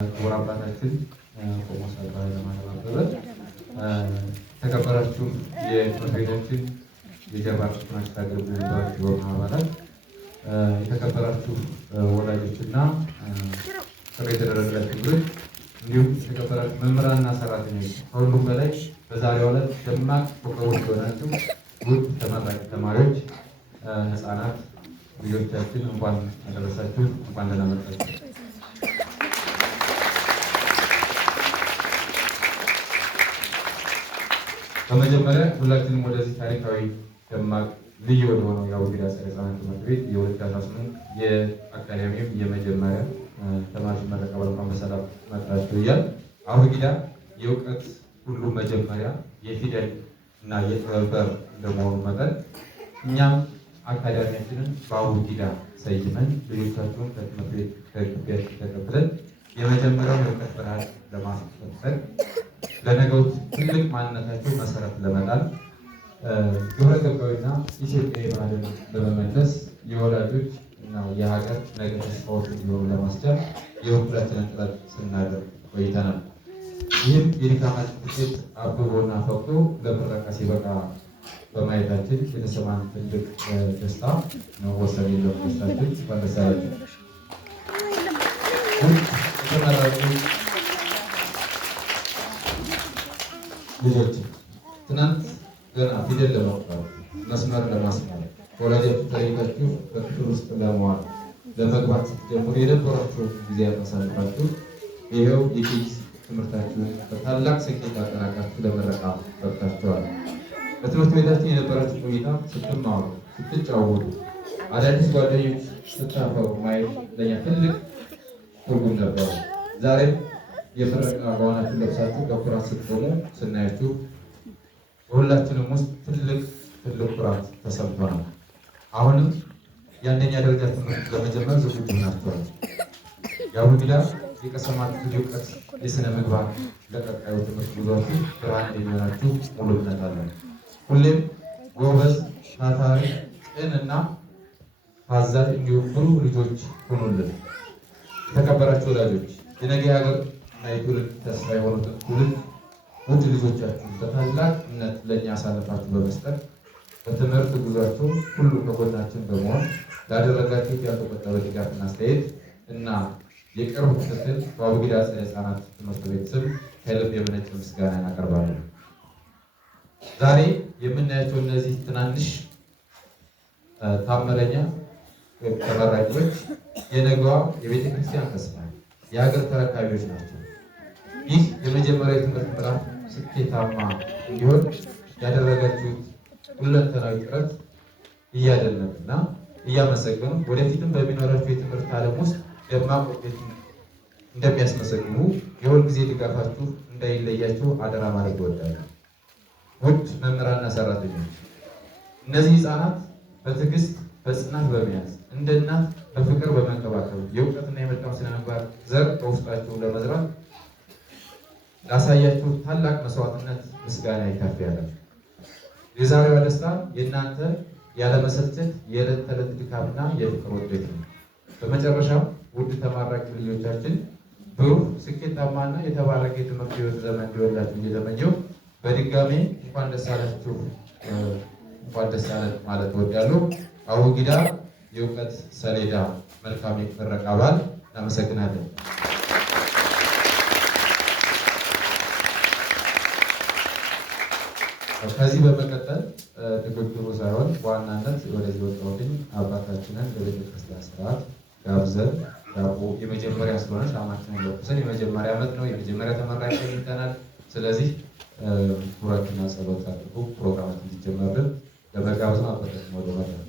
ክቡር አባታችን ቆሞስ አባ ለማለት አበበ፣ ተከበራችሁ የትምህርት ቤታችን የጀርባ አጥንት አገልግሎት አባላት፣ የተከበራችሁ ወላጆችና ጥሪ የተደረገላችሁ እንግዶች፣ እንዲሁም የተከበራችሁ መምህራንና ሰራተኞች፣ ከሁሉም በላይ በዛሬው ዕለት ደማቅ ኮከቦች የሆናችሁ ውድ ተመራቂ ተማሪዎች፣ ህፃናት ልጆቻችን እንኳን አደረሳችሁ፣ እንኳን ደህና መጣችሁ። በመጀመሪያ ሁላችንም ወደዚህ ታሪካዊ ደማቅ ልዩ ወደሆነው የአቡጊዳ አጸደ ሕፃናት ትምህርት ቤት የ2018 የአካዳሚው የመጀመሪያ ተማሪዎች ምረቃ በዓል በሰላም መጣችሁ እያል አቡጊዳ የእውቀት ሁሉ መጀመሪያ የፊደል እና የጥበብ በር እንደመሆኑ መጠን እኛም አካዳሚያችንን በአቡጊዳ ሰይመን ልጆቻችሁን ከትምህርት ቤት ከግቢያችን ተቀብለን የመጀመሪያውን የእውቀት ብርሃን ለማስፈጠር ለነገው ትልቅ ማንነታቸው መሰረት ለመጣል ግብረ ገባዊና ኢትዮጵያዊ ባህልን በመመለስ የወላጆች እና የሀገር ነገ ተስፋዎች እንዲሆኑ ለማስቻል የበኩላችንን ጥረት ስናደርግ ቆይተናል። ይህም የድካማችን ውጤት አብቦና ፈቅቶ ለምረቃ ሲበቃ በማየታችን የተሰማን ትልቅ ደስታ ነው። ወሰን የለው ደስታችን ባለሳላችሁ ተመራቂ ልጆች ትናንት ገና ፊደል ለመቁጠር መስመር ለማስማር ከወላጆቻችሁ ተለይታችሁ በክፍል ውስጥ ለመዋል ለመግባት ስትጀምሩ የነበራችሁን ጊዜ ያሳልፋችሁ ይኸው የኬጂ ትምህርታችሁን በታላቅ ስኬት አጠናቃችሁ ለምረቃ በቅታችኋል። በትምህርት ቤታችን የነበራችሁ ቆይታ ስትማሩ፣ ስትጫወቱ፣ አዳዲስ ጓደኞች ስታፈሩ ማየት ለእኛ ትልቅ ትርጉም ነበረ። ዛሬም የምረቃ ጋዋናችሁን ለብሳችሁ በኩራት ስትቆሙ ስናያችሁ በሁላችንም ውስጥ ትልቅ ኩራት ተሰምቶናል። አሁንም የአንደኛ ደረጃ ትምህርት ለመጀመር ዝግጁ ናችኋል። የአቡጊዳ የቀሰማችሁት እውቀት፣ የሥነ ምግባር ለቀጣዩ ትምህርት ጉዟችሁ ብርሃን እንደሚሆናችሁ ሙሉ እምነት አለን። ሁሌም ጎበዝ፣ ታታሪ፣ ቅን እና ታዛዥ እንዲሁም ብሩህ ልጆች ሁኑልን። የተከበራችሁ ወላጆች የነገ ሀገር እና የትውልድ ተስፋ የሆኑትን ትውልድ ውድ ልጆቻችሁ በታላቅ እምነት ለእኛ አሳልፋችሁ በመስጠት በትምህርት ጉዟችሁ ሁሉ ከጎናችን በመሆን ላደረጋችሁት ያልተቆጠበ ድጋፍና አስተያየት እና የቅርብ ክትትል በአቡጊዳ አጸደ ሕፃናት ትምህርት ቤት ስም ከልብ የመነጨ ምስጋና እናቀርባለን። ዛሬ የምናያቸው እነዚህ ትናንሽ ታምረኛ ተመራቂዎች የነገዋ የቤተ ክርስቲያን ተስፋ የሀገር ተረካቢዎች ናቸው። ይህ የመጀመሪያ የትምህርት ምዕራፍ ስኬታማ እንዲሆን ያደረጋችሁት ሁለንተናዊ ጥረት እያደነቅና እያመሰገኑ ወደፊትም በሚኖራችሁ የትምህርት ዓለም ውስጥ ደማቅ ውጤት እንደሚያስመሰግኑ የሁል ጊዜ ድጋፋችሁ እንዳይለያችሁ አደራ ማለት እወዳለሁ። ውድ መምህራንና ሰራተኞች እነዚህ ህፃናት በትዕግስት በጽናት በመያዝ እንደ እናት በፍቅር በመንከባከብ የእውቀትና የመልካም ስነ ምግባር ዘር በውስጣቸው ለመዝራት ላሳያችሁ ታላቅ መስዋዕትነት ምስጋና ይከፍ ያለ። የዛሬዋ ደስታ የእናንተ ያለመሰልቸት የዕለት ተዕለት ድካምና የፍቅር ውጤት ነው። በመጨረሻም ውድ ተመራቂ ልጆቻችን ብሩህ ስኬታማና የተባረከ የትምህርት ህይወት ዘመን እንዲሆንላችሁ እየተመኘሁ በድጋሜ እንኳን ደስ አላችሁ እንኳን ደስ አለን ማለት እወዳለሁ። አቡጊዳ የእውቀት ሰሌዳ መልካም የምረቃ በዓል። እናመሰግናለን። ከዚህ በመቀጠል ንግግሩ ሳይሆን በዋናነት ወደዚህ ወጣሁትኝ አባታችንን በቤተ ክርስቲያን ስርዓት ጋብዘን ዳቦ የመጀመሪያ ስለሆነ ሻማችንን ለኩሰን የመጀመሪያ ዓመት ነው የመጀመሪያ ተመራቂ አግኝተናል። ስለዚህ ቡራኪና ጸሎት አድርጎ ፕሮግራማችን እንዲጀመርልን ለመጋበዝ ነው። አባታችን ወደ መድረክ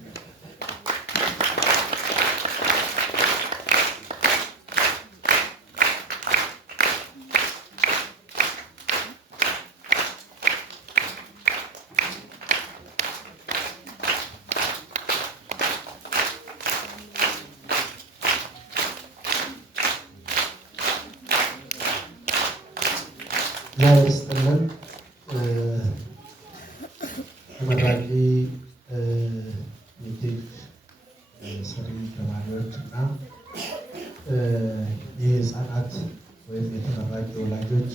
ያስተላል ተመራቂ ሜትሪክ ሰሪ ተማሪዎች እና የህፃናት ወይም የተመራቂ ወላጆች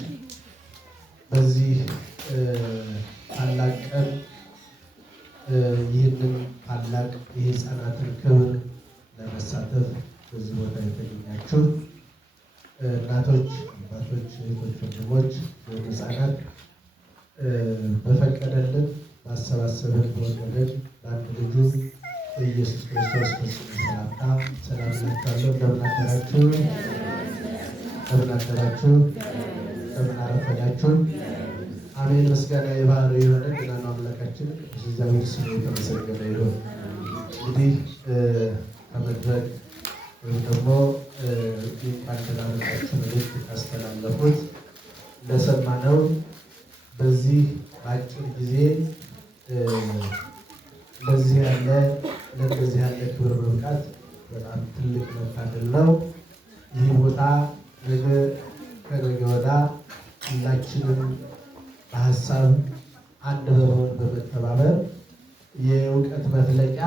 በዚህ ታላቅ ቀን ይህንን ታላቅ የሕፃናትን ክብር ለመሳተፍ በዚህ ቦታ የተገኛችሁ እናቶች፣ አባቶች፣ እህቶች፣ ወንድሞች ወይም ሕፃናት በፈቀደልን ባሰባሰበን በወደደን በአንድ ልጁ በኢየሱስ ክርስቶስ ፍጹም ሰላምታ ሰላም እላችኋለሁ። እንደምን አደራችሁ? እንደምን አደራችሁ? እንደምን አረፈዳችሁ? አሜን። ምስጋና የባህሪ የሆነ ገናናው አምላካችን ቅዱስ እግዚአብሔር ስሙ የተመሰገነ ይሁን። እንግዲህ ከመድረክ ወይም ደግሞ እንኳን ደህና መጣችሁ መልእክት ካስተላለፉት እንደሰማነው በዚህ በአጭር ጊዜ ለዚህ ያለ ክብር መብቃት በጣም ትልቅ መታደል ነው። ይህ ቦታ ነገ ከነገ ወዲያ ሁላችንም በሀሳብ አንድ በመሆን በመተባበር የእውቀት መፍለቂያ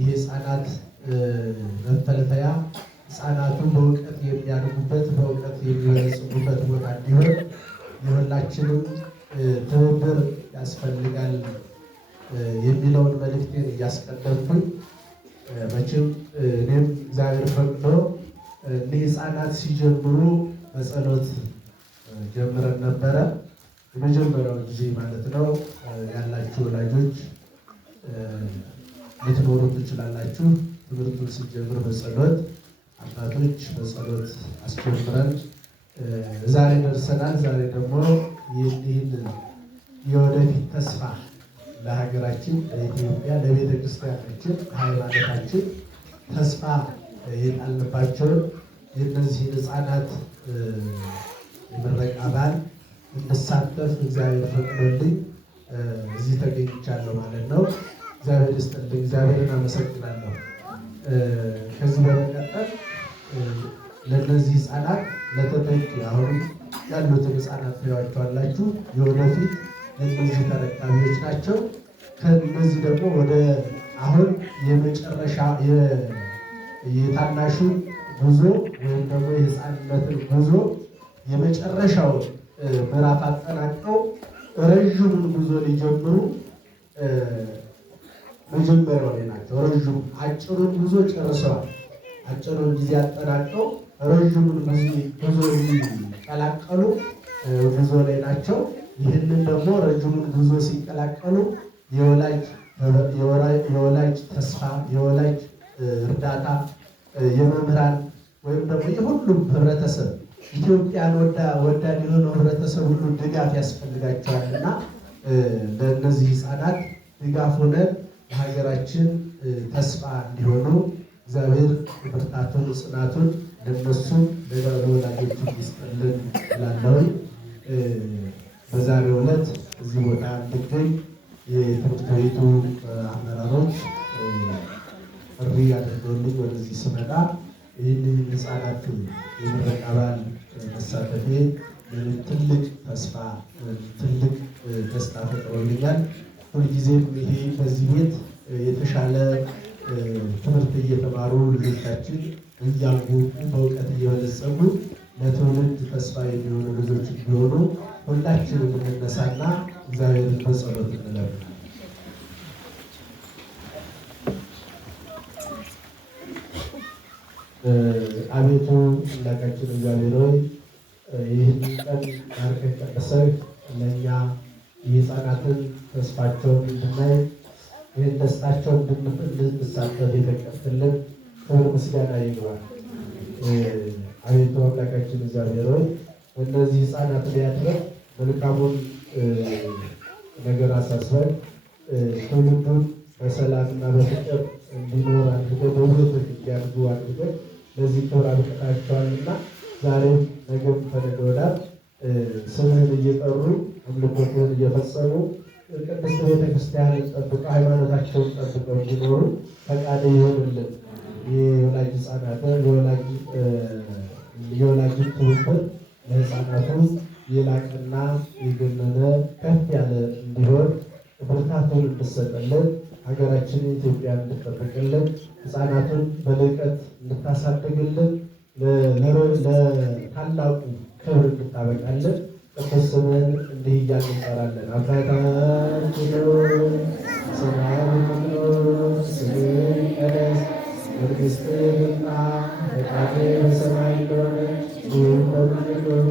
የሕፃናት መፈልፈያ ሕፃናቱ በእውቀት የሚያድጉበት በእውቀት የሚበለጽጉበት ቦታ እንዲሆን የሁላችንም ትብብር ያስፈልጋል የሚለውን መልእክቴን እያስቀደምኩኝ መቼም እኔም እግዚአብሔር ፈቅዶ እኒህ ሕፃናት ሲጀምሩ በጸሎት ጀምረን ነበረ። የመጀመሪያው ጊዜ ማለት ነው። ያላችሁ ወላጆች ልትኖሩ ትችላላችሁ። ትምህርቱን ሲጀምር በጸሎት አባቶች በጸሎት አስጀምረን ዛሬ ደርሰናል። ዛሬ ደግሞ ይህን የወደፊት ተስፋ ለሀገራችን ለኢትዮጵያ ለቤተ ክርስቲያናችን ለሃይማኖታችን ተስፋ የጣልንባቸውን የእነዚህን ሕፃናት የምረቃ በዓል እንድሳተፍ እግዚአብሔር ፈቅዶልኝ እዚህ ተገኝቻለሁ ማለት ነው። እግዚአብሔር ይስጥልኝ። እግዚአብሔርን አመሰግናለሁ። ከዚህ በመቀጠል ለእነዚህ ሕፃናት ለተተኪ አሁን ያሉትን ሕፃናት ታዩዋቸዋላችሁ። የወደፊት የእነዚህ ተረካቢዎች ናቸው። ከእነዚህ ደግሞ ወደ አሁን የመጨረሻ የታናሹን ጉዞ ወይም ደግሞ የሕፃንነትን ጉዞ የመጨረሻው ምዕራፍ አጠናቀው ረዥሙን ጉዞ ሊጀምሩ መጀመሪያው ላይ ናቸው። ረዥሙ አጭሩን ጉዞ ጨርሰዋል። አጭሩን ጊዜ አጠናቀው ረዥሙን ጉዞ ሊቀላቀሉ ጉዞ ላይ ናቸው። ይህንን ደግሞ ረዥሙን ጉዞ ሲቀላቀሉ የወላጅ ተስፋ፣ የወላጅ እርዳታ፣ የመምህራን ወይም ደግሞ የሁሉም ህብረተሰብ ኢትዮጵያን ወዳድ የሆነው ህብረተሰብ ሁሉ ድጋፍ ያስፈልጋቸዋል እና ለእነዚህ ሕፃናት ድጋፍ ሆነን ለሀገራችን ተስፋ እንዲሆኑ እግዚአብሔር ብርታቱን ጽናቱን ለነሱም ለወላጆቹ ይስጥልን እላለሁ። በዛሬው ዕለት እዚህ ቦታ እንድገኝ የትምህርት ቤቱ አመራሮች ጥሪ አድርገውልኝ ወደዚህ ስመጣ ይህንን ሕፃናት የምረቃ በዓል መሳተፌ ትልቅ ተስፋ ትልቅ ደስታ ፈጥሮልኛል። ሁልጊዜም ይሄ በዚህ ቤት የተሻለ ትምህርት እየተማሩ ልጆቻችን እያወቁ በእውቀት እየበለጸጉ ለትውልድ ተስፋ የሚሆኑ ልጆች እንዲሆኑ ሁላችንም እንነሳና እግዚአብሔርን በጸሎት እንለምን። አቤቱ አምላካችን እግዚአብሔር ሆይ ይህን ቀን ባርከህ ቀድሰህ ለእኛ የሕፃናትን ተስፋቸውን እንድናይ ይህን ደስታቸውን እንድንሳተፍ የፈቀድክልን ክብር ምስጋና ይግባል። አቤቱ አምላካችን እግዚአብሔር ሆይ እነዚህ ሕፃናት ላይ አድረህ መልካሙን ነገር አሳስበን ትውልዱን በሰላምና በፍቅር እንዲኖር አድርገህ በውበቶች እንዲያድጉ አድርገህ ለዚህ ክብር አብቅታቸዋልና ዛሬም ነገም ከነገ ወዲያ ስምህን እየጠሩ አምልኮትህን እየፈጸሙ ቅድስት ቤተክርስቲያንን ጠብቀው ሃይማኖታቸውን ጠብቀው እንዲኖሩ ፈቃድ ይሆንልን። የወላጅ ሕፃናት የወላጅን ትብብር ለሕፃናቱ የላቀና የገነነ ከፍ ያለ እንዲሆን ብርታቱን እንድሰጥልን ሀገራችን ኢትዮጵያን እንድጠብቅልን ሕፃናቱን በልቀት እንድታሳድግልን ለታላቁ ክብር እንድታበቃለን ቅዱስ ስምህን እንዲህ እያልን እንጠራለን። አባታችን ሆይ በሰማያት የምትኖር ስምህ ይቀደስ፣ መንግሥትህ ትምጣ፣ ፈቃድህ በሰማይ እንደሆነች እንዲሁም በምድር ትሁን።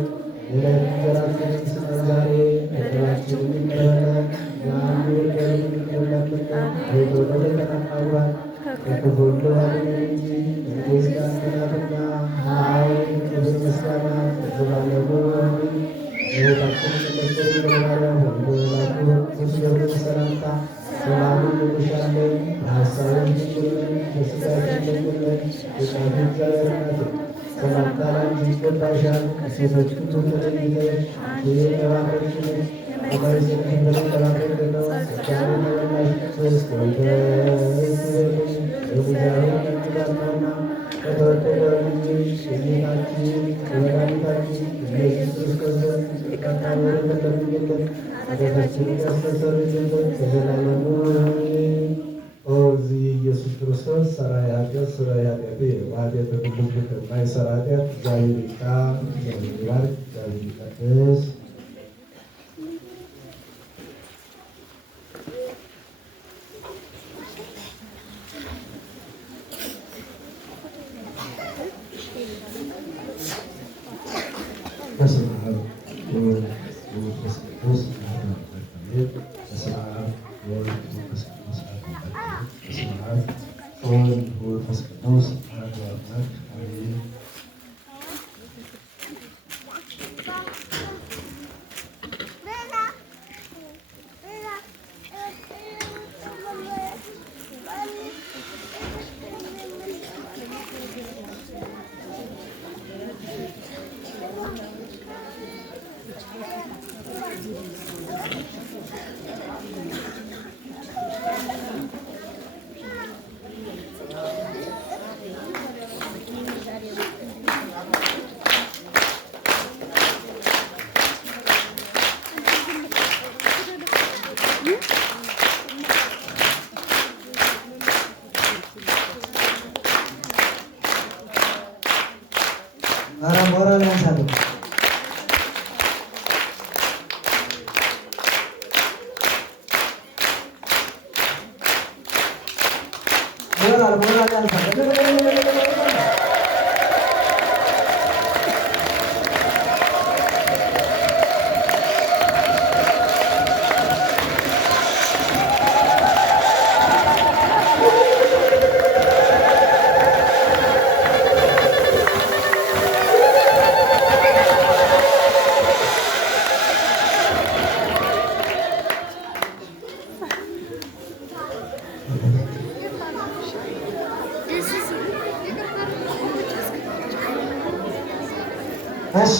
የዕለት እንጀራችንን ስጠን ዛሬ፣ በደላችንን ይቅር በለን እኛም የበደሉንን ይቅር እንደምንል። አቤቱ ወደ ፈተና አታግባን ከክፉ ሁሉ አድነን እንጂ መንግሥት ያንተ ናትና፣ ኃይል፣ ክብር፣ ምስጋና ለዘላለሙ አሜን። እመቤታችን ቅድስት ድንግል ማርያም ወልደ ወላዲቱ ቅዱስ ገብርኤል ሰላምታ ሰላምን እንልሻለን። በሐሳብሽ ድንግል ነሽ፣ በሥጋሽም ድንግል ነሽ። የእግዚአብሔር እናት ሆይ ሰላምታ ላንቺ ይገባሻል። ከሴቶች ሁሉ ተለይተሽ አንቺ የተባረክሽ ነሽ፣ በማኅፀንሽ ፍሬ የተባረከ ነው። ጸጋን የተመላሽ ቅድስት ሆይ ደስ ይበልሽ፣ እግዚአብሔር ከአንቺ ጋር ነውና ከተወደደው ልጅሽ ከጌታችን ከመድኃኒታችን ከኢየሱስ ክርስቶስ ይቅርታና ምሕረት ለምኝልን ኃጢአታችንን ያስተሰርይልን ዘንድ ለዘላለሙ አሜን። ኦ እግዚእ ኢየሱስ ክርስቶስ ሠራየ ኃጢአት ሥራየ ኃጢአቴ ወኃጢአተ ኩሉ ሕዝብ ከማይሠራ ኃጢአት እግዚአብሔር ይፍታ። እግዚአብሔር ይባርክ፣ እግዚአብሔር ይቀድስ። በስመ አብ ወወልድ ወመንፈስ ቅዱስ አሐዱ አምላክ አሜን። በስመ አብ ወወልድ ወመንፈስ ቅዱስ አሐዱ አምላክ አሜን። በስመ አብ ወወልድ ወመንፈስ ቅዱስ አሐዱ አምላክ አሜን። ሞራል ያንሳሉ። ሞራል ያንሳሉ። እሺ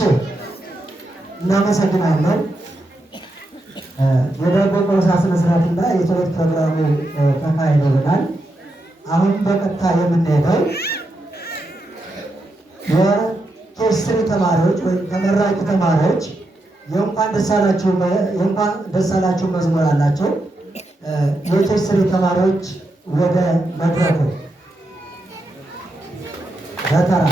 እናመሰግናለን። የደብረ ቆሮሳ ስነ ስርዓትና የጸሎት ፕሮግራሙ ተካሂዶልናል። አሁን በቀጥታ የምንሄደው የኬሚስትሪ ተማሪዎች ወይም ተመራቂ ተማሪዎች የእንኳን ደስ አላችሁ መዝሙር አላቸው። የኬሚስትሪ ተማሪዎች ወደ መድረኩ በተራ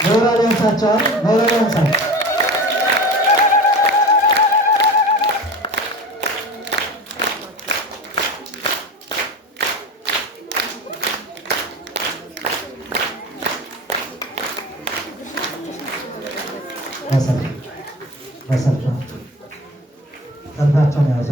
ሞራል ያንሳቸዋል። ሞራል ያንሳል። ሰልፋቸውን ያዙ።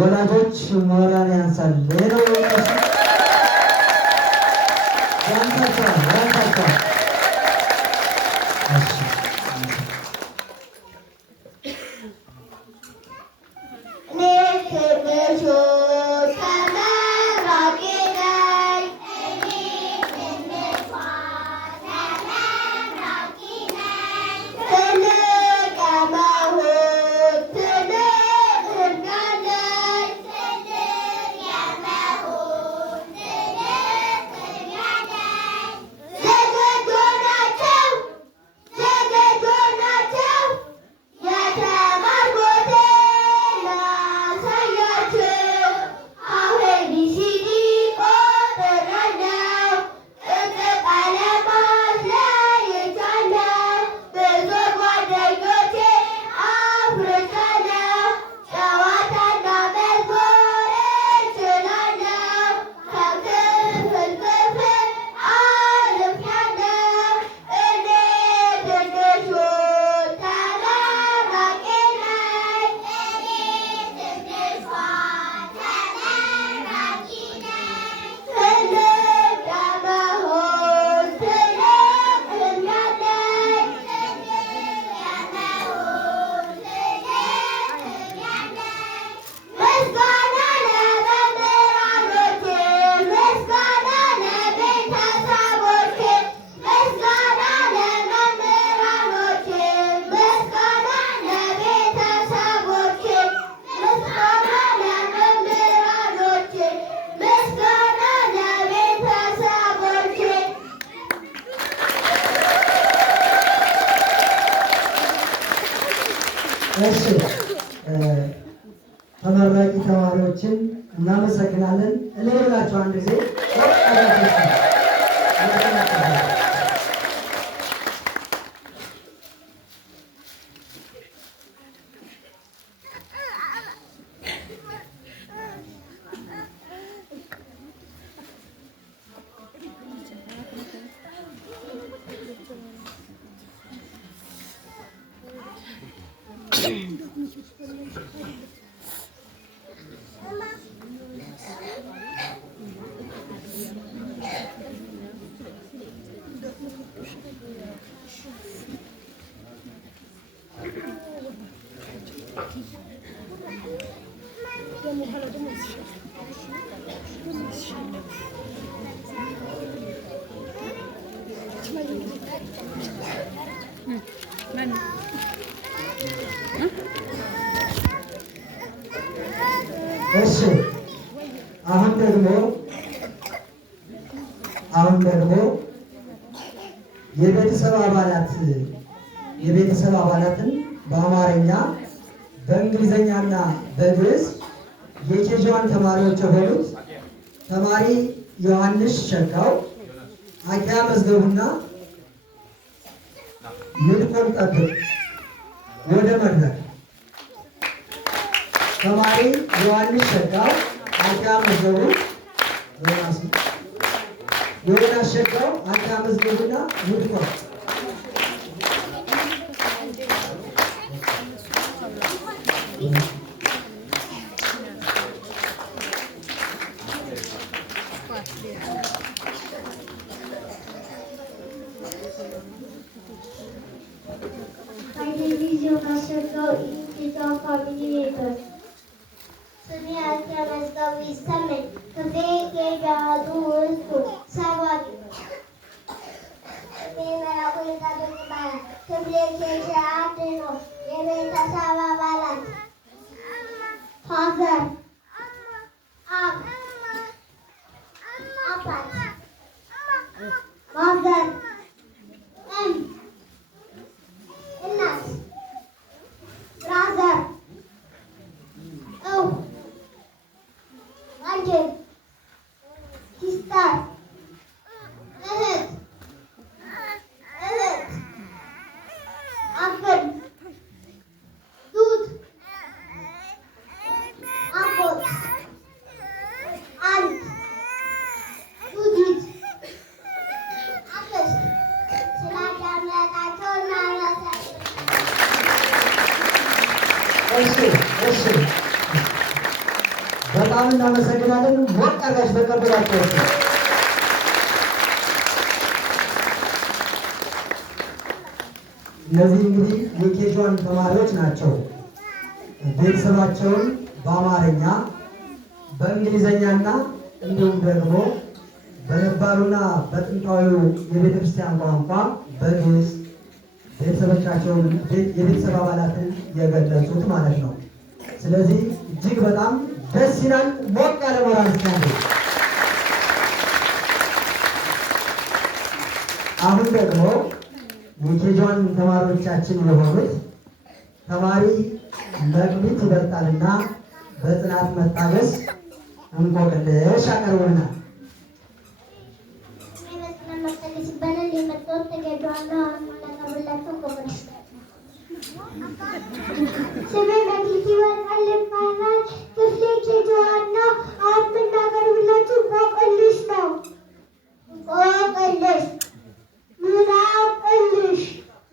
ወላጆች ሞራል ያንሳል። ሌላው ያንሳቸዋል። እሺ ተመራቂ ተማሪዎችን እናመሰግናለን። እልላችሁ አንድ ጊዜ እሺ አሁን ደግሞ የቤተሰብ አባላትን በአማርኛ በእንግሊዝኛና በግዕዝ የኬጂዋን ተማሪዎች የሆኑት ተማሪ ዮሐንስ ሸጋው፣ አኪያ መዝገቡና ምልኮን ጠብቅ ወደ መድረክ። ተማሪ ዮሐንስ ሸጋው፣ አኪያ መዝገቡ፣ ዮናስ ሸጋው፣ አኪያ መዝገቡና ምልኮን በጣም እናመሰግናለን። ሞቅ አድርጋችሁ ተቀበሏቸው። እነዚህ እንግዲህ የኬጅዋን ተማሪዎች ናቸው። ቤተሰባቸውን በአማርኛ በእንግሊዘኛና እንዲሁም ደግሞ በነባሩና በጥንታዊው የቤተ ክርስቲያን ቋንቋ በግዕዝ ቤተሰቦቻቸውን የቤተሰብ አባላትን የገለጹት ማለት ነው። ስለዚህ እጅግ በጣም ደስ ይላል። ሞቅ ያለ ሞራል ስናገ አሁን ደግሞ የኬጅዋን ተማሪዎቻችን የሆኑት ተማሪ መቅቢት ይበልጣልና በጽናት መታገስ እንቆቅልሽ ያቀርቡልናል። ስሜ መቅቢት ይበልጣል ይባላል። ክፍሌ ኬጅዋን ነው። አሁን የምናቀርብላችሁ እንቆቅልሽ ነው። እንቆቅልሽ ምናቅልሽ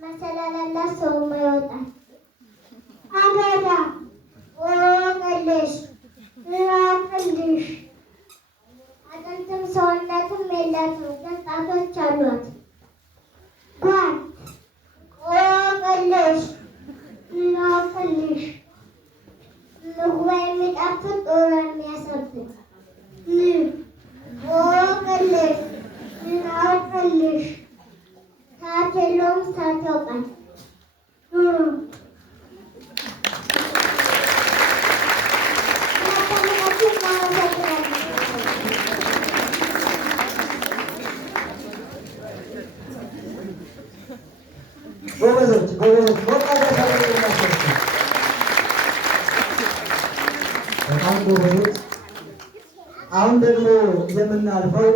መሰላላላ ሰው ይወጣል። አገዳ እንቆቅልሽ ምናቅልሽ አጥንትም ሰውነትም የላትም ግን ጣቶች አሏት። ጓን እንቆቅልሽ ምናቅልሽ ምግቡ የሚጣፍጥ ጦር የሚያሰብት እንቆቅልሽ ምናቅልሽ ሰዓት የለውም ሰዓት ያውቃል። ኑሮ እናተምናችሁ እናመሰግናለን። ጎበዞች ጎበዞች በጣም ጎበዞች። አሁን ደግሞ የምናልፈው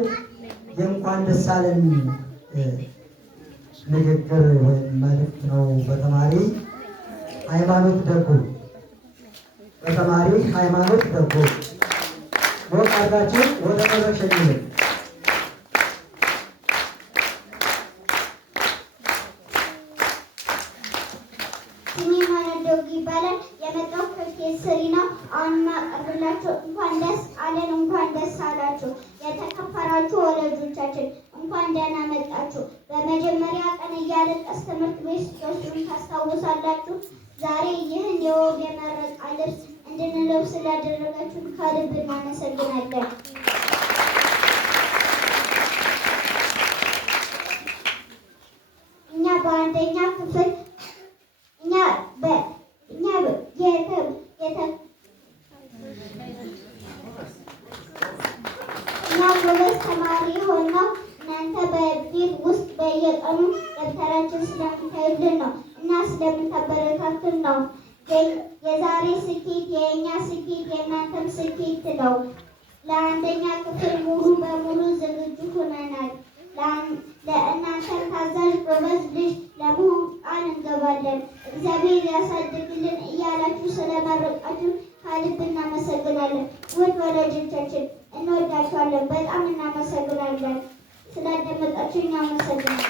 የእንኳን ደስ አለን ንግግር ወይም መልዕክት ነው። በተማሪ ሃይማኖት ደጉ ሞቅ አድርጋችሁ ወደ መድረክ ሸኙልን። ስሜ ማነደጉ ይባላል። የመጣው ከኬስሪ ነው። አሁን ማቀርብላችሁ እንኳን ደስ አለን፣ እንኳን ደስ አላችሁ። የተከበራችሁ ወላጆቻችን እንኳን ደህና መጣችሁ። በመጀመሪያ ቀን እያለቀስ ትምህርት ቤት ስትወስዱን ታስታውሳላችሁ። ዛሬ ይህን የወግ የመረቃ ልብስ እንድንለብስ ስላደረጋችሁን ከልብ እናመሰግናለን። እኛ በአንደኛ ክፍል ጎበዝ ተማሪ ሆነው እናንተ በቤት ውስጥ በየቀኑ ደብተራችን ስለምታዩልን ነው እና ስለምታበረታቱን ነው። የዛሬ ስኬት የእኛ ስኬት የእናንተም ስኬት ነው። ለአንደኛ ክፍል ሙሉ በሙሉ ዝግጁ ሆነናል። ለእናንተም ታዛዥ ጎበዝ ልጅ ለመሆን ቃል እንገባለን። እግዚአብሔር ያሳድግልን እያላችሁ ስለመረቃችሁ ከልብ እናመሰግናለን። ውድ ወላጆቻችን እንወዳችኋለን። በጣም እናመሰግናለን። ስላዳመጣችሁ እናመሰግናለን።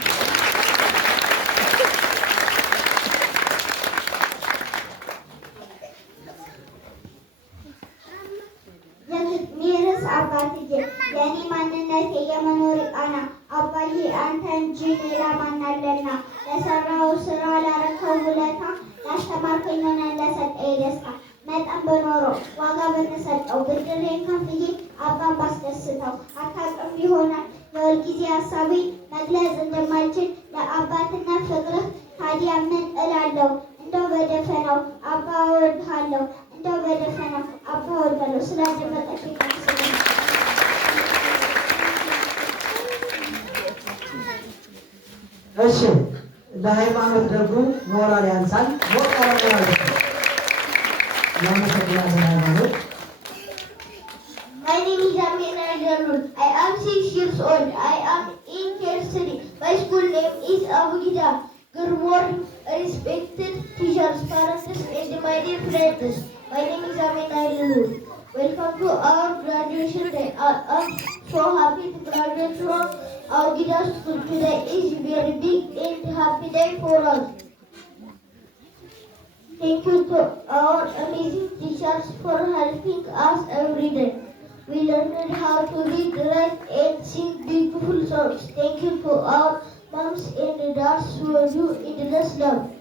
ሚርስ አባትዬ የእኔ ማንነት የመኖር ቃና አባዬ አንተ እንጂ ሌላ ማናለና ለሰራው ስራ ላረከው ውለታ ላስተማርከኝ ሆነ ለሰጠኝ ደስታ መጠን በኖረው ዋጋ በተሰጠው ብድሬን ከፍዬ አባን ባስደስተው አታውቅም ይሆናል የሁልጊዜ ሀሳቤ መግለጽ እንደማልችል ለአባትነት ፍቅርህ ታዲያ ምን እላለሁ? እንደው በደፈናው አባ እወድሃለሁ፣ እንደው በደፈናው አባ እወድሃለሁ። ስላደመጣችሁኝ እሺ፣ ለሃይማኖት ደግሞ ሞራል ያንሳል። ሞራል ያመሰግናለን ሃይማኖት። My name is Amina Jalul. I am 6 years old. I am in Kersri. My school name is Abu Gida. Good morning, respected teachers, parents, and my dear friends. My name is Amina Jalul. Welcome to our graduation day. I am so happy to graduate from Abu Gida school. Today is very big and happy day for us. Thank you to our amazing teachers for helping us every day. We learned how to read, write, and sing beautiful songs. Thank you to our moms and dads who do endless love.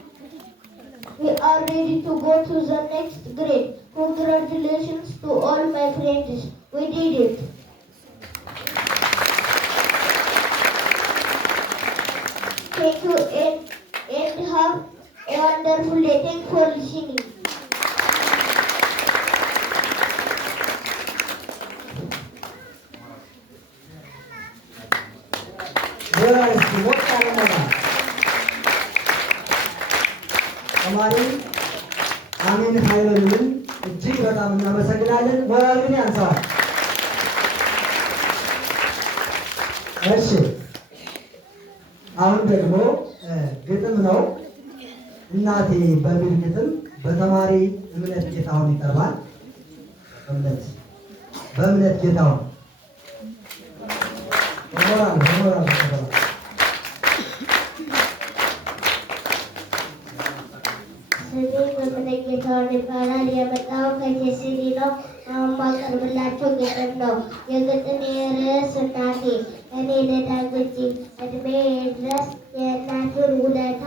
We are ready to go to the next grade. Congratulations to all my friends. We did it. Thank you and have a wonderful day. Thank you for listening. ተማሪ አሚን ኃይሉን እጅግ በጣም እናመሰግናለን። ሞራል ግን ያንሰዋል። እሺ አሁን ደግሞ ግጥም ነው። እናቴ በሚል ግጥም በተማሪ እምነት ጌታሁን ይቀርባል። በእምነት ጌታሁን ሞራል ስሜ በእምነት ጌታሁን ይባላል። የመጣው ከኬሲዲ ነው። አሁን ማቀርብላቸው ግጥም ነው። የግጥም ርዕስ እናቴ እኔ ልዳግጂ እድሜ ድረስ የእናቴን ውለታ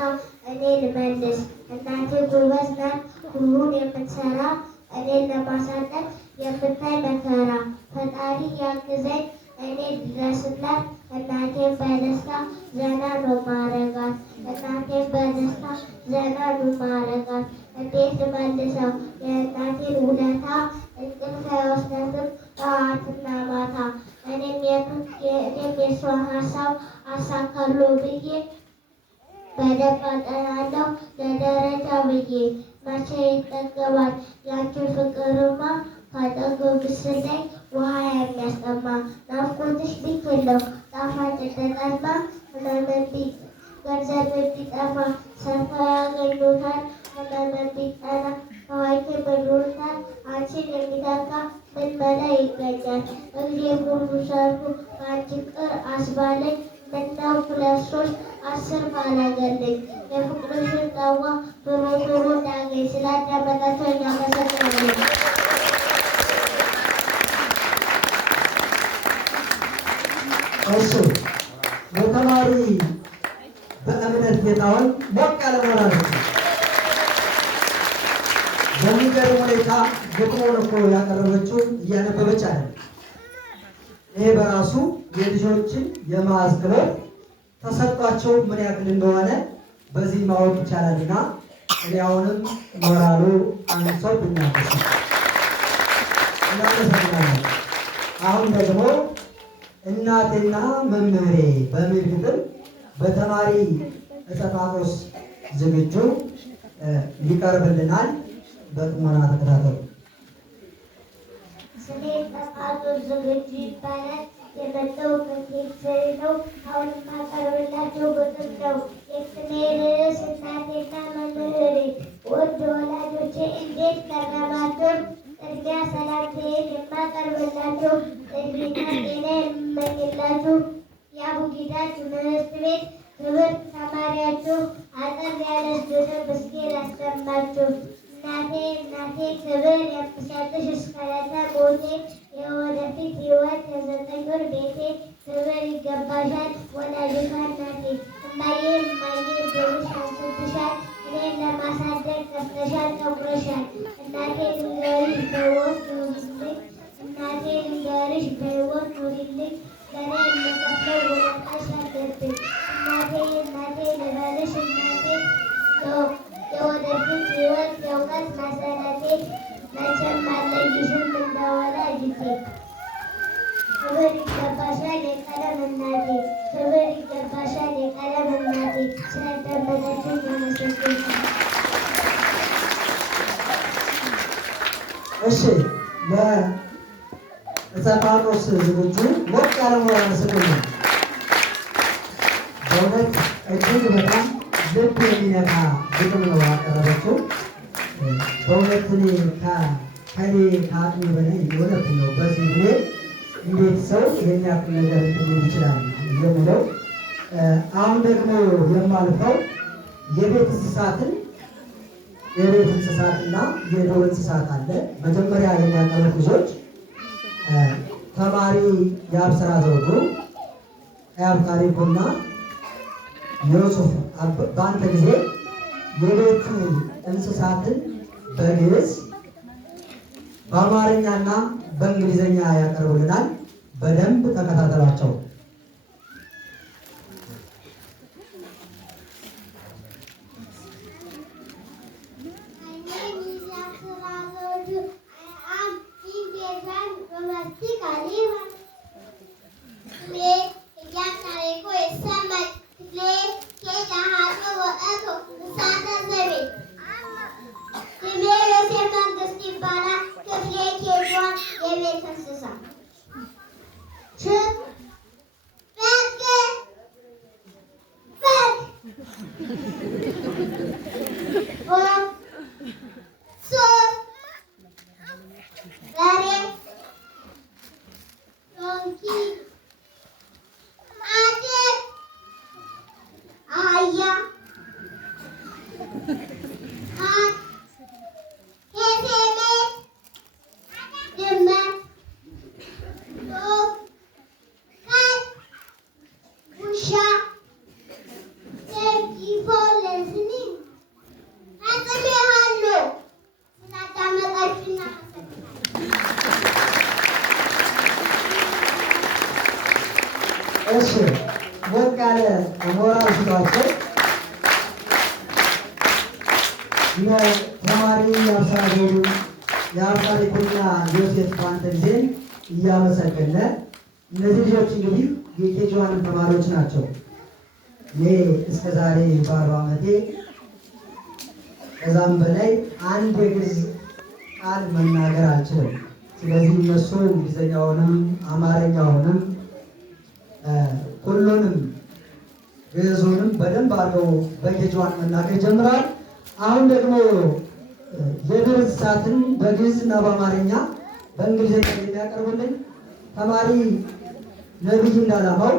እኔ ልመልስ። እናቴ ጎበዝ ናት ሁሉን የምትሰራ እኔን ለማሳደግ የምታይ መከራ። ፈጣሪ ያግዘኝ እኔ ድረስላት። እናቴን በደስታ ዘና ነው ማረጋት። እናቴን በደስታ ዘና ነው ማረጋት። እንዴት ልመልሰው የእናቴን ውለታ? እንቅልፍ አይወስዳትም ጠዋትና ማታ። እኔም የሷን ሀሳብ አሳካለሁ ብዬ በደንብ አጠናለሁ ለደረጃ ብዬ። መቼ ይጠገባል ያንቺ ፍቅርማ ካጠገብ ብስለኝ ውሃ የሚያስጠማ። ናፍቆትሽ ልክ የለው ጣፋጭ እንደጠማ ህመም ገንዘብ ቢጠፋ ሰርተው ያገኙታል። ህመም ቢጠና ከሐኪም ብሎታል። አንቺን የሚተካ ምን መላ ይገኛል? እግዜር ሁሉ ሰርቶ ከአንቺ ቅር አስባለኝ። ምነው 2 3 10 ባላገልኝ። የፍቅርሽን ጣዋ ቶሎ ቶሎ እንዳገኝ። ስላዳመጣችሁኝ አመሰግናለሁ። እሺ በተማሪ በእምነት ጌታሁን ሞቅ ያለ ሞራል በሚገርም ሁኔታ ግጥሙን እኮ ያቀረበችው እያነበበች አለ። ይሄ በራሱ የልጆችን የማዝ ክብር ተሰጧቸው ምን ያክል እንደሆነ በዚህ ማወቅ ይቻላልና እኔ አሁንም ሞራሉ አንሶብ እናደስ እናመሰግናለን። አሁን ደግሞ እናቴና መምህሬ በሚል ግጥም በተማሪ እጸጳጦስ ዝግጁ ይቀርብልናል። በጥሞና ተከታተሉ። ስሜ እጸጳጦስ ዝግጁ ይባላል። የመጣው ከኬክሰሪ ነው። አሁን የማቀርብላቸው ግጥም ነው። የግጥሜ ርዕስ እናቴና መምህሬ። ውድ ወላጆቼ እንዴት ከረማችሁ? ቅድሚያ ሰላምታዬን የማቀርብላችሁ እድሜና ጤና የምመኝላችሁ የአቡጊዳ ትምህርት ቤት ክብርት ተማሪያችሁ አጠር ያለ ግጥም እስኪ ላሰማችሁ። እናቴ ክብር የምሰጥሽ እስከ ዕለተ ሞቴ የወደፊት ሕይወት የ9 ወር ቤቴ ክብር ይገባሻል ወላዲተ እናቴ። እማዬ ብለሽ አንስብሻል እኔን ለማሳደግ ከፍተሻል ተጉረሻል። እናቴ ልንገርሽ በሕይወት ኑሪልኝ እናቴ ልንገርሽ በሕይወት ኑሪልኝ ለእኔ የምከፍለው ውለታሽ አለብኝ። እናቴ ልበልሽ እናቴ የወደፊት ሕይወት የእውቀት መሰረቴ መቼም አልለይሽም እንደ ወላጅቴ። ክብር ይገባሻል የቀለም እናቴ ክብር ይገባሻል የቀለም እናቴ። ስለደመጠችኝ አመሰግናለሁ። እሺ ለእጸጳጦስ ዝግጁ ሞቅ ያለ ሞራል ስጡልኝ። በእውነት እጅግ በጣም ልብ የሚነካ ግጥም ነው ያቀረበችው። በእውነት ከኔ ከአቅሜ በላይ የእውነት ነው። በዚህ ጊዜ እንዴት ሰው ይህን ያክል ነገር እንትን ይችላል የምለው። አሁን ደግሞ የማልፈው የቤት እንስሳትን የቤት እንስሳትና የዱር እንስሳት አለ። መጀመሪያ የሚያቀርቡት ልጆች ተማሪ የአብስራ ዘውዱ፣ አያብ ታሪኩና ዮሱፍ በአንተ ጊዜ የቤት እንስሳትን በግዕዝ በአማርኛና በእንግሊዝኛ ያቀርቡልናል። በደንብ ተከታተሏቸው። እሺ ሞቅ ያለ ሞራል ስጧቸው። ተማሪ የአብስራ ዘውዱ የአብ ታሪኩና ዮሴፍ በአንተ ጊዜን እያመሰገነ እነዚህ ልጆች እንግዲህ የኬጂዋን ተማሪዎች ናቸው። እኔ እስከ ዛሬ በ40 ዓመቴ ከዛም በላይ አንድ የግዕዝ ቃል መናገር አልችልም። ስለዚህ እነሱ እንግሊዝኛውንም አማርኛውንም ሁሉንም ግዕዙንም በደንብ አድርገው በኬጂዋን መናገር ጀምረዋል። አሁን ደግሞ የዱር እንስሳትን በግዕዝና በአማርኛ በእንግሊዝኛ የሚያቀርቡልን ተማሪ ነቢይ እንዳላማው፣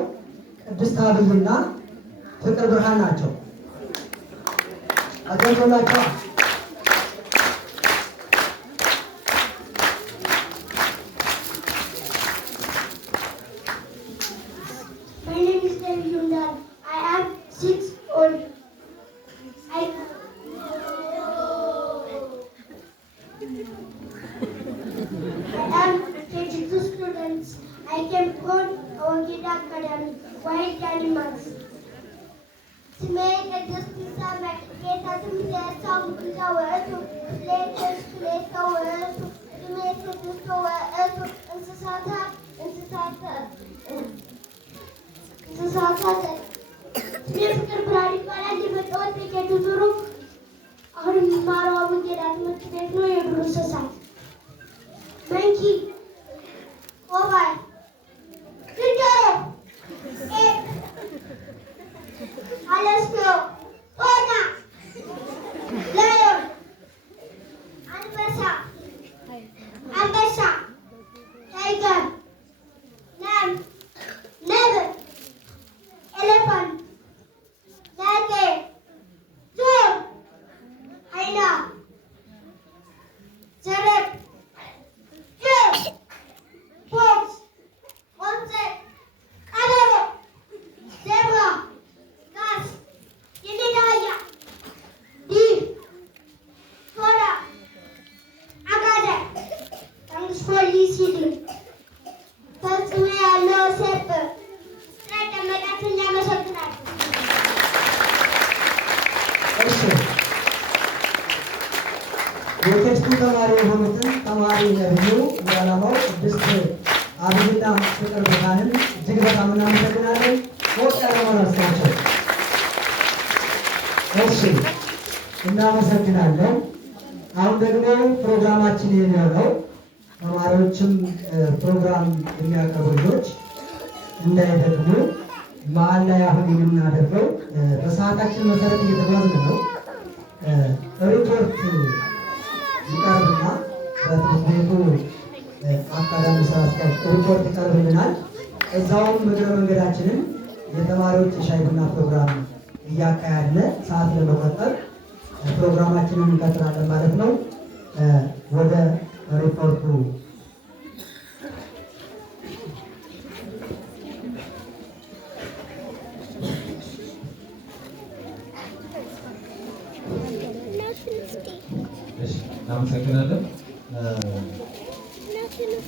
ቅድስት አብይና ፍቅር ብርሃን ናቸው። አጨብጭቡላቸው። My name is Devi Yundar. I am 6 old. I am 22 students. I came from our Gita Academy. Wild animals. ስሜ ቅድስት ይሰማል። ጌታ ስም ሲያሳው ብዙ ወእቱ ሌተስ ሌተ ወእቱ ስሜ ቅድስት ወእቱ እንስሳታ ስሜ ፍቅር ብርሃን ይባላል። የመጣሁት ከኬጂ ዙሩ አሁን የሚማረው አቡጌዳ ትምህርት ቤት ነው። የዱር እንስሳት መንኪ፣ ወባይ፣ ዝንጀሮ፣ አለስቶ፣ ጦጣ፣ ላዮን፣ አንበሳ፣ ታይገር፣ ነብር፣ ኤሌፋንት፣ ነቄ፣ ዞን፣ አይና፣ ዘረብ፣ ጅብ፣ ፎክስ፣ ወንዘል፣ ቀበሮ፣ ዜብራ፣ ጋስ፣ የሜዳ አህያ፣ ዲብ፣ ቶራ፣ አጋዘን፣ ታንግስፎሊሲድም ፈጽሞ ያለው ሴት ስለቀመጣችሁ እናመሰግናለን። እሺ የቴክስቱ ተማሪ የሆኑትን ተማሪ ነብዩ እንዳላማው፣ ቅድስት አብይና ፍቅር ብርሃንን እጅግ በጣም እናመሰግናለን። ሞቅ ያለ ሞራል ስጣቸው። እሺ እናመሰግናለን። አሁን ደግሞ ፕሮግራማችን የሚሆነው ተማሪዎችም ፕሮግራም የሚያቀርቡ ልጆች እንዳይደግሙ መሀል ላይ አሁን የምናደርገው በሰዓታችን መሰረት እየተጓዝን ነው። ሪፖርት ይቀርብና በትምህርት ቤቱ አካዳሚ ስራ አስኪያጅ ሪፖርት ይቀርብልናል። እዛውም እግረ መንገዳችንን የተማሪዎች የሻይ ቡና ፕሮግራም እያካሄድን ሰዓት ለመቆጠብ ፕሮግራማችንን እንቀጥላለን ማለት ነው። ወደ ሪፖርቱ እናመሰግናለን።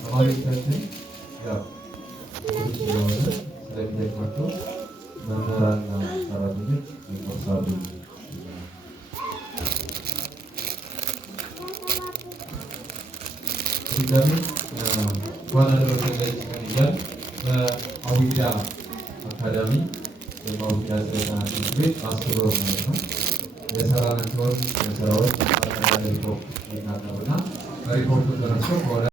ተማሪዎቻችን ያው ስለሆነ ስለሚደክማቸው መምህራንና ሰራተኞች ይቆርሳሉ። ድጋሚ ዋና ደረሰኝ እያል በአዊዳ አካዳሚ ወይም አዊዳ ስልጠና ትምህርት ቤት አስብሮ ማለት ነው የሰራናቸውን ስራዎች አጠቃላይ ሪፖርት ይናቀርብና ሪፖርቱ ተነስቶ